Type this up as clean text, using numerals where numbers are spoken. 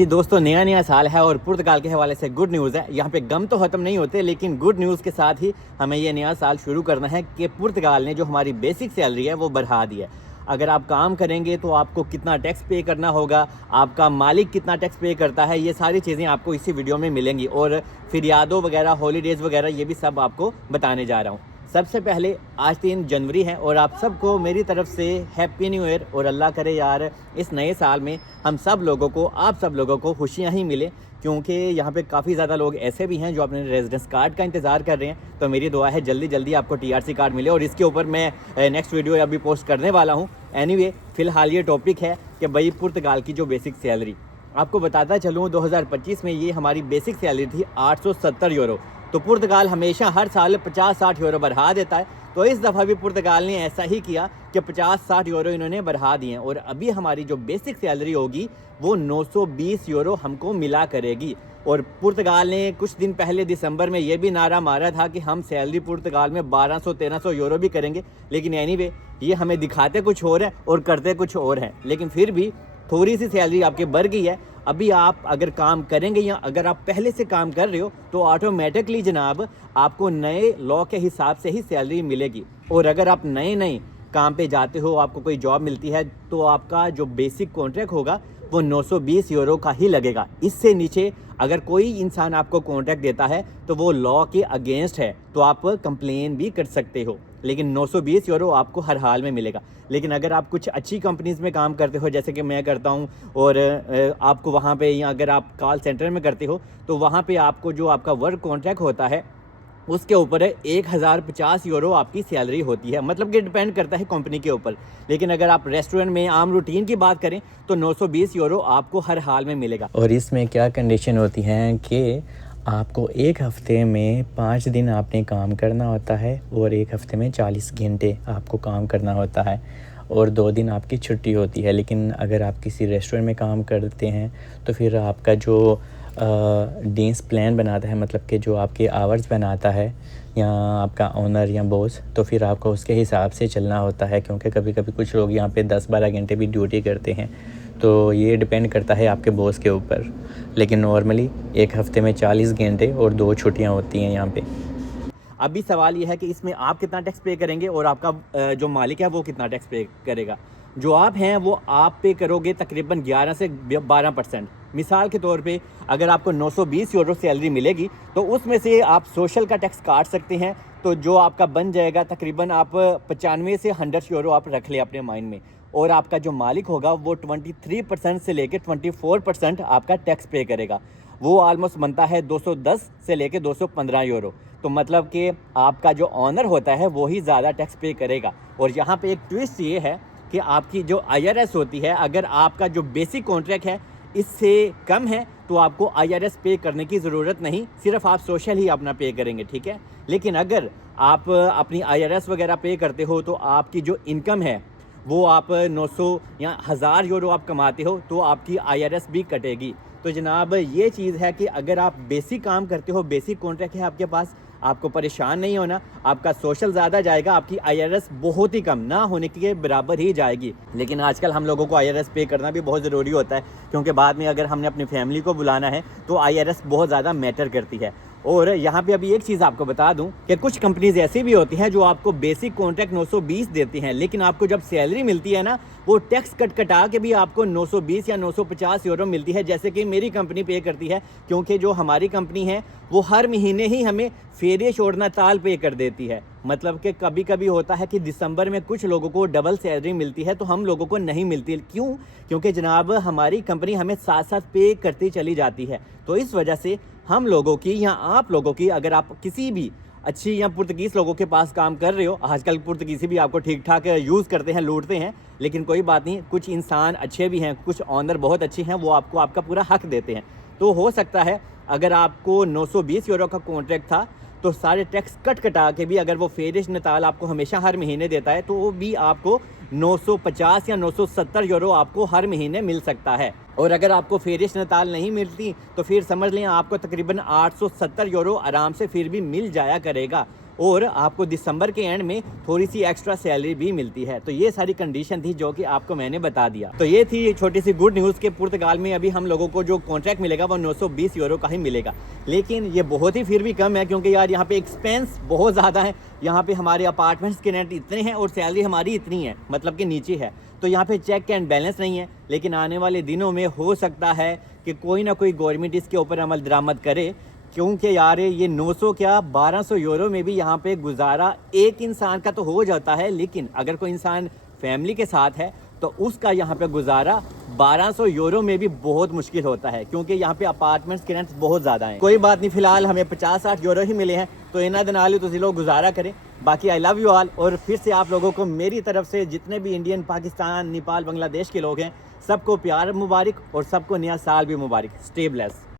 जी दोस्तों, नया नया साल है और पुर्तगाल के हवाले से गुड न्यूज़ है। यहाँ पे गम तो ख़त्म नहीं होते, लेकिन गुड न्यूज़ के साथ ही हमें ये नया साल शुरू करना है कि पुर्तगाल ने जो हमारी बेसिक सैलरी है वो बढ़ा दी है। अगर आप काम करेंगे तो आपको कितना टैक्स पे करना होगा, आपका मालिक कितना टैक्स पे करता है, ये सारी चीज़ें आपको इसी वीडियो में मिलेंगी। और फिर यादों वगैरह, हॉलीडेज़ वगैरह, ये भी सब आपको बताने जा रहा हूँ। सबसे पहले आज 3 जनवरी है और आप सबको मेरी तरफ से हैप्पी न्यू ईयर। और अल्लाह करे यार इस नए साल में हम सब लोगों को, आप सब लोगों को खुशियां ही मिले, क्योंकि यहाँ पे काफ़ी ज़्यादा लोग ऐसे भी हैं जो अपने रेजिडेंस कार्ड का इंतज़ार कर रहे हैं। तो मेरी दुआ है जल्दी जल्दी आपको टीआरसी कार्ड मिले और इसके ऊपर मैं नेक्स्ट वीडियो अभी पोस्ट करने वाला हूँ। एनीवे, फ़िलहाल ये टॉपिक है कि भाई पुर्तगाल की जो बेसिक सैलरी, आपको बताता चलूँ 2025 में ये हमारी बेसिक सैलरी थी 870 यूरो। तो पुर्तगाल हमेशा हर साल 50-60 यूरो बढ़ा देता है। तो इस दफ़ा भी पुर्तगाल ने ऐसा ही किया कि 50-60 यूरो इन्होंने बढ़ा दिए हैं और अभी हमारी जो बेसिक सैलरी होगी वो 920 यूरो हमको मिला करेगी। और पुर्तगाल ने कुछ दिन पहले दिसंबर में ये भी नारा मारा था कि हम सैलरी पुर्तगाल में 1200-1300 यूरो भी करेंगे, लेकिन एनीवे ये हमें दिखाते कुछ और है और करते कुछ और हैं। लेकिन फिर भी थोड़ी सी सैलरी आपकी बढ़ गई है। अभी आप अगर काम करेंगे या अगर आप पहले से काम कर रहे हो तो ऑटोमेटिकली जनाब आपको नए लॉ के हिसाब से ही सैलरी मिलेगी। और अगर आप नए काम पे जाते हो, आपको कोई जॉब मिलती है, तो आपका जो बेसिक कॉन्ट्रैक्ट होगा वो 920 यूरो का ही लगेगा। इससे नीचे अगर कोई इंसान आपको कॉन्ट्रैक्ट देता है तो वो लॉ के अगेंस्ट है, तो आप कंप्लेन भी कर सकते हो। लेकिन 920 यूरो आपको हर हाल में मिलेगा। लेकिन अगर आप कुछ अच्छी कंपनीज़ में काम करते हो, जैसे कि मैं करता हूँ, और आपको वहाँ पे, या अगर आप कॉल सेंटर में करते हो, तो वहाँ पे आपको जो आपका वर्क कॉन्ट्रैक्ट होता है उसके ऊपर 1050 यूरो आपकी सैलरी होती है। मतलब कि डिपेंड करता है कंपनी के ऊपर। लेकिन अगर आप रेस्टोरेंट में आम रूटीन की बात करें तो 920 यूरो आपको हर हाल में मिलेगा। और इसमें क्या कंडीशन होती हैं कि आपको एक हफ़्ते में 5 दिन आपने काम करना होता है और एक हफ़्ते में 40 घंटे आपको काम करना होता है और 2 दिन आपकी छुट्टी होती है। लेकिन अगर आप किसी रेस्टोरेंट में काम करते हैं तो फिर आपका जो डेज प्लान बनाता है, मतलब कि जो आपके आवर्स बनाता है या आपका ओनर या बॉस, तो फिर आपको उसके हिसाब से चलना होता है। क्योंकि कभी कभी कुछ लोग यहाँ पे 10-12 घंटे भी ड्यूटी करते हैं, तो ये डिपेंड करता है आपके बॉस के ऊपर। लेकिन नॉर्मली एक हफ़्ते में 40 घंटे और 2 छुट्टियाँ होती हैं यहाँ पे। अभी सवाल ये है कि इसमें आप कितना टैक्स पे करेंगे और आपका जो मालिक है वो कितना टैक्स पे करेगा। जो आप हैं वो आप पे करोगे तकरीबन 11 से 12%। मिसाल के तौर पे अगर आपको 920 यूरो सैलरी मिलेगी तो उसमें से आप सोशल का टैक्स काट सकते हैं। तो जो आपका बन जाएगा तकरीबन आप 95 से 100 यूरो आप रख लें अपने माइंड में। और आपका जो मालिक होगा वो 23% से लेकर 24% आपका टैक्स पे करेगा। वो ऑलमोस्ट बनता है 210 से लेकर 215 यूरो। तो मतलब कि आपका जो ऑनर होता है वो ही ज़्यादा टैक्स पे करेगा। और यहाँ पे एक ट्विस्ट ये है कि आपकी जो IRS होती है, अगर आपका जो बेसिक कॉन्ट्रैक्ट है इससे कम है तो आपको IRS पे करने की ज़रूरत नहीं, सिर्फ आप सोशल ही अपना पे करेंगे, ठीक है। लेकिन अगर आप अपनी IRS वगैरह पे करते हो तो आपकी जो इनकम है वो आप 900 या 1000 यूरो आप कमाते हो तो आपकी IRS भी कटेगी। तो जनाब ये चीज़ है कि अगर आप बेसिक काम करते हो, बेसिक कॉन्ट्रैक्ट है आपके पास, आपको परेशान नहीं होना। आपका सोशल ज़्यादा जाएगा, आपकी IRS बहुत ही कम, ना होने के बराबर ही जाएगी। लेकिन आजकल हम लोगों को IRS पे करना भी बहुत ज़रूरी होता है, क्योंकि बाद में अगर हमने अपनी फैमिली को बुलाना है तो IRS बहुत ज़्यादा मैटर करती है। और यहाँ पे अभी एक चीज़ आपको बता दूं कि कुछ कंपनीज ऐसी भी होती हैं जो आपको बेसिक कॉन्ट्रैक्ट 920 देती हैं, लेकिन आपको जब सैलरी मिलती है ना, वो टैक्स कटा के भी आपको 920 या 950 यूरो मिलती है, जैसे कि मेरी कंपनी पे करती है। क्योंकि जो हमारी कंपनी है वो हर महीने ही हमें फेरिश और नाताल पे कर देती है। मतलब कि कभी कभी होता है कि दिसंबर में कुछ लोगों को डबल सैलरी मिलती है तो हम लोगों को नहीं मिलती। क्यों? क्योंकि जनाब हमारी कंपनी हमें साथ साथ पे करती चली जाती है। तो इस वजह से हम लोगों की या आप लोगों की, अगर आप किसी भी अच्छी या पुर्तगीज़ लोगों के पास काम कर रहे हो, आजकल पुर्तगीज़ी भी आपको ठीक ठाक यूज़ करते हैं, लूटते हैं, लेकिन कोई बात नहीं, कुछ इंसान अच्छे भी हैं, कुछ ऑनर बहुत अच्छे हैं, वो आपको आपका पूरा हक देते हैं। तो हो सकता है अगर आपको 920 यूरो का कॉन्ट्रैक्ट था तो सारे टैक्स कटा के भी अगर वो फेरिश नताल आपको हमेशा हर महीने देता है तो वो भी आपको 950 या 970 यूरो आपको हर महीने मिल सकता है। और अगर आपको फेरिश नताल नहीं मिलती तो फिर समझ लें आपको तकरीबन 870 यूरो आराम से फिर भी मिल जाया करेगा। और आपको दिसंबर के एंड में थोड़ी सी एक्स्ट्रा सैलरी भी मिलती है। तो ये सारी कंडीशन थी जो कि आपको मैंने बता दिया। तो ये थी छोटी सी गुड न्यूज़ कि पुर्तगाल में अभी हम लोगों को जो कॉन्ट्रैक्ट मिलेगा वो 920 यूरो का ही मिलेगा, लेकिन ये बहुत ही फिर भी कम है, क्योंकि यार यहाँ पे एक्सपेंस बहुत ज़्यादा है। यहाँ पे हमारे अपार्टमेंट्स के रेंट इतने हैं और सैलरी हमारी इतनी है, मतलब कि नीचे है। तो यहाँ पे चेक एंड बैलेंस नहीं है, लेकिन आने वाले दिनों में हो सकता है कि कोई ना कोई गवर्नमेंट इसके ऊपर अमल दरामद करे, क्योंकि यार ये 900 क्या 1200 यूरो में भी यहाँ पे गुजारा एक इंसान का तो हो जाता है, लेकिन अगर कोई इंसान फैमिली के साथ है तो उसका यहाँ पे गुजारा 1200 यूरो में भी बहुत मुश्किल होता है, क्योंकि यहाँ पे अपार्टमेंट्स के रेंट्स बहुत ज़्यादा हैं। कोई बात नहीं, फ़िलहाल हमें 50-60 यूरो ही मिले हैं, तो इन्ना दिन आलू तुम लोग गुजारा करें। बाकी आई लव यू ऑल, और फिर से आप लोगों को मेरी तरफ से जितने भी इंडियन, पाकिस्तान, नेपाल, बांग्लादेश के लोग हैं, सबको प्यार मुबारक और सबको नया साल भी मुबारक। Stay blessed.